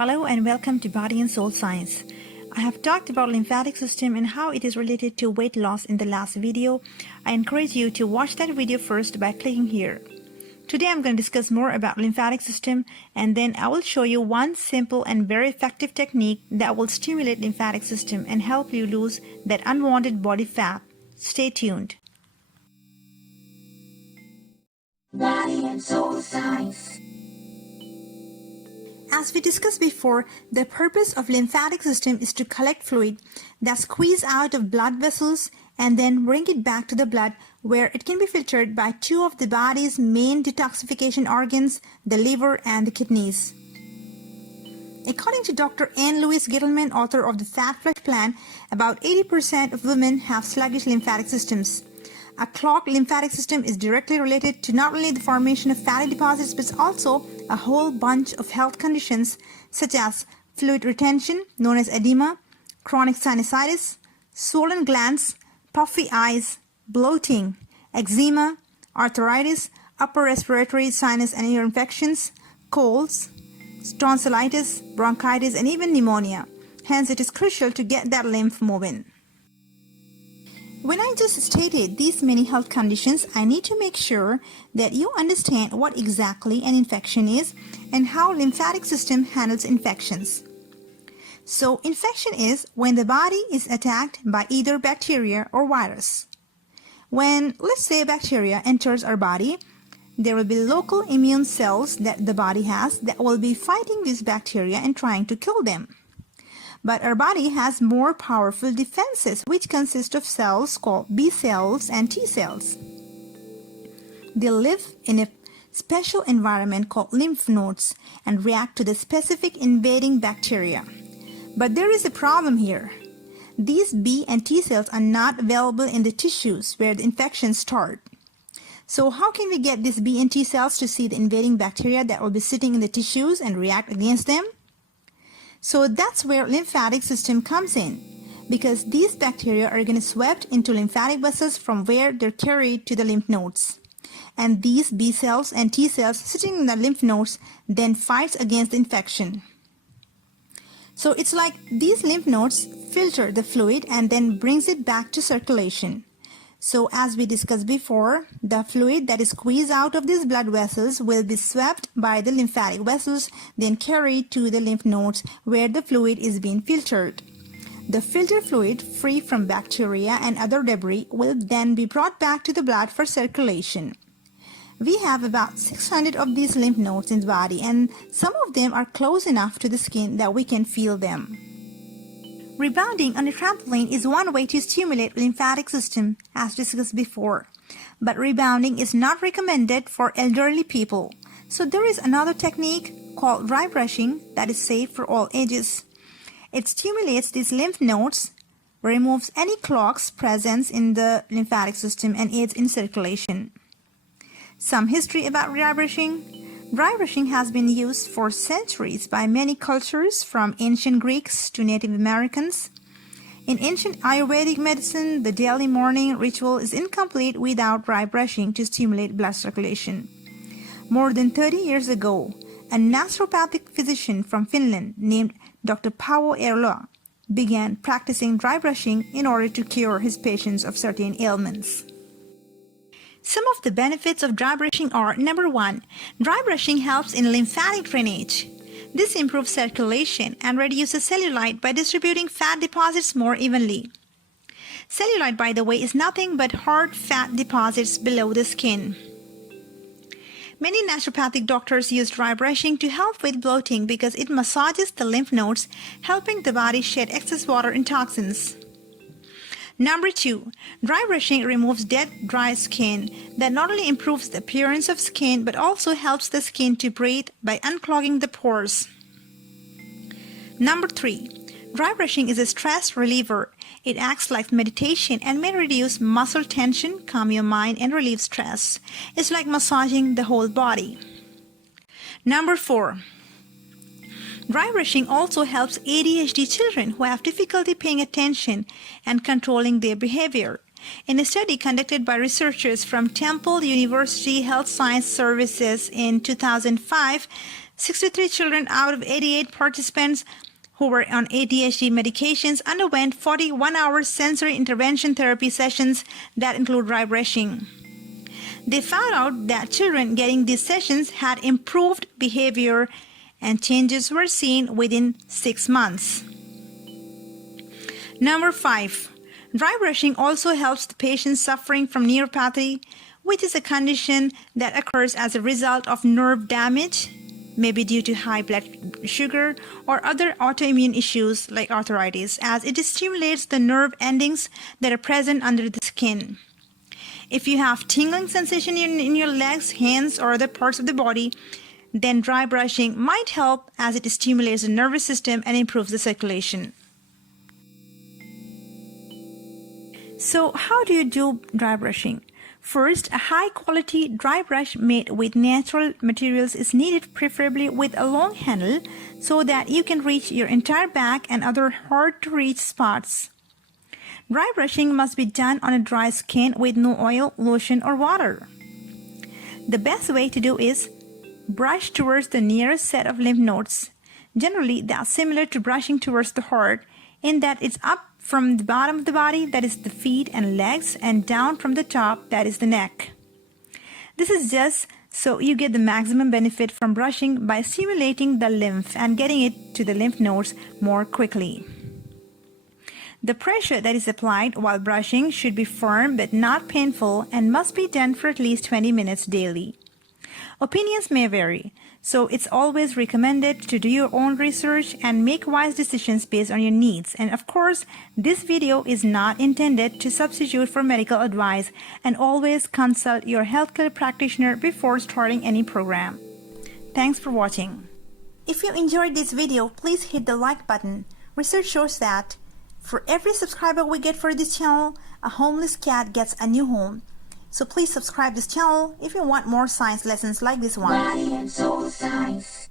Hello and welcome to Body and Soul Science. I have talked about lymphatic system and how it is related to weight loss in the last video. I encourage you to watch that video first by clicking here. Today I'm going to discuss more about lymphatic system, and then I will show you one simple and very effective technique that will stimulate lymphatic system and help you lose that unwanted body fat. Stay tuned. Body and Soul Science. As we discussed before, the purpose of lymphatic system is to collect fluid that squeeze out of blood vessels and then bring it back to the blood, where it can be filtered by two of the body's main detoxification organs, the liver and the kidneys. According to Dr. Ann Louise Gittleman, author of the Fat Flush Plan, about 80% of women have sluggish lymphatic systems. A clogged lymphatic system is directly related to not only the formation of fatty deposits but also a whole bunch of health conditions such as fluid retention, known as edema, chronic sinusitis, swollen glands, puffy eyes, bloating, eczema, arthritis, upper respiratory sinus and ear infections, colds, tonsillitis, bronchitis, and even pneumonia. Hence, it is crucial to get that lymph moving. When I just stated these many health conditions, I need to make sure that you understand what exactly an infection is and how lymphatic system handles infections. So, infection is when the body is attacked by either bacteria or virus. When, let's say, bacteria enters our body, there will be local immune cells that the body has that will be fighting these bacteria and trying to kill them. But our body has more powerful defenses, which consist of cells called B cells and T cells. They live in a special environment called lymph nodes and react to the specific invading bacteria. But there is a problem here. These B and T cells are not available in the tissues where the infections start. So how can we get these B and T cells to see the invading bacteria that will be sitting in the tissues and react against them? So that's where lymphatic system comes in, because these bacteria are going to swept into lymphatic vessels from where they're carried to the lymph nodes. And these B cells and T cells sitting in the lymph nodes then fights against the infection. So it's like these lymph nodes filter the fluid and then brings it back to circulation. So as we discussed before, the fluid that is squeezed out of these blood vessels will be swept by the lymphatic vessels, then carried to the lymph nodes where the fluid is being filtered. The filtered fluid, free from bacteria and other debris, will then be brought back to the blood for circulation. We have about 600 of these lymph nodes in the body, and some of them are close enough to the skin that we can feel them. Rebounding on a trampoline is one way to stimulate lymphatic system, as discussed before. But rebounding is not recommended for elderly people. So there is another technique called dry brushing that is safe for all ages. It stimulates these lymph nodes, removes any clogs present in the lymphatic system, and aids in circulation. Some history about dry brushing. Dry brushing has been used for centuries by many cultures, from ancient Greeks to Native Americans. In ancient Ayurvedic medicine, the daily morning ritual is incomplete without dry brushing to stimulate blood circulation. More than 30 years ago, a naturopathic physician from Finland named Dr. Paavo Eerola began practicing dry brushing in order to cure his patients of certain ailments. Some of the benefits of dry brushing are: number 1, dry brushing helps in lymphatic drainage. This improves circulation and reduces cellulite by distributing fat deposits more evenly. Cellulite, by the way, is nothing but hard fat deposits below the skin. Many naturopathic doctors use dry brushing to help with bloating because it massages the lymph nodes, helping the body shed excess water and toxins. Number 2, dry brushing removes dead, dry skin that not only improves the appearance of skin but also helps the skin to breathe by unclogging the pores. Number 3, dry brushing is a stress reliever. It acts like meditation and may reduce muscle tension, calm your mind, and relieve stress. It's like massaging the whole body. Number 4, dry brushing also helps ADHD children who have difficulty paying attention and controlling their behavior. In a study conducted by researchers from Temple University Health Science Services in 2005, 63 children out of 88 participants who were on ADHD medications underwent 41-hour sensory intervention therapy sessions that include dry brushing. They found out that children getting these sessions had improved behavior and changes were seen within 6 months. Number 5. Dry brushing also helps the patient suffering from neuropathy, which is a condition that occurs as a result of nerve damage, maybe due to high blood sugar or other autoimmune issues like arthritis, as it stimulates the nerve endings that are present under the skin. If you have tingling sensation in your legs, hands, or other parts of the body, then dry brushing might help as it stimulates the nervous system and improves the circulation. So how do you do dry brushing? First, a high-quality dry brush made with natural materials is needed, preferably with a long handle, so that you can reach your entire back and other hard-to-reach spots. Dry brushing must be done on a dry skin with no oil, lotion, or water. The best way to do is brush towards the nearest set of lymph nodes. Generally, they are similar to brushing towards the heart, in that it's up from the bottom of the body, that is the feet and legs, and down from the top, that is the neck. This is just so you get the maximum benefit from brushing by stimulating the lymph and getting it to the lymph nodes more quickly. The pressure that is applied while brushing should be firm but not painful and must be done for at least 20 minutes daily. Opinions may vary, so it's always recommended to do your own research and make wise decisions based on your needs. And of course, this video is not intended to substitute for medical advice, and always consult your healthcare practitioner before starting any program. Thanks for watching. If you enjoyed this video, please hit the like button. Research shows that for every subscriber we get for this channel, a homeless cat gets a new home. So please subscribe this channel if you want more science lessons like this one. Body and soul science.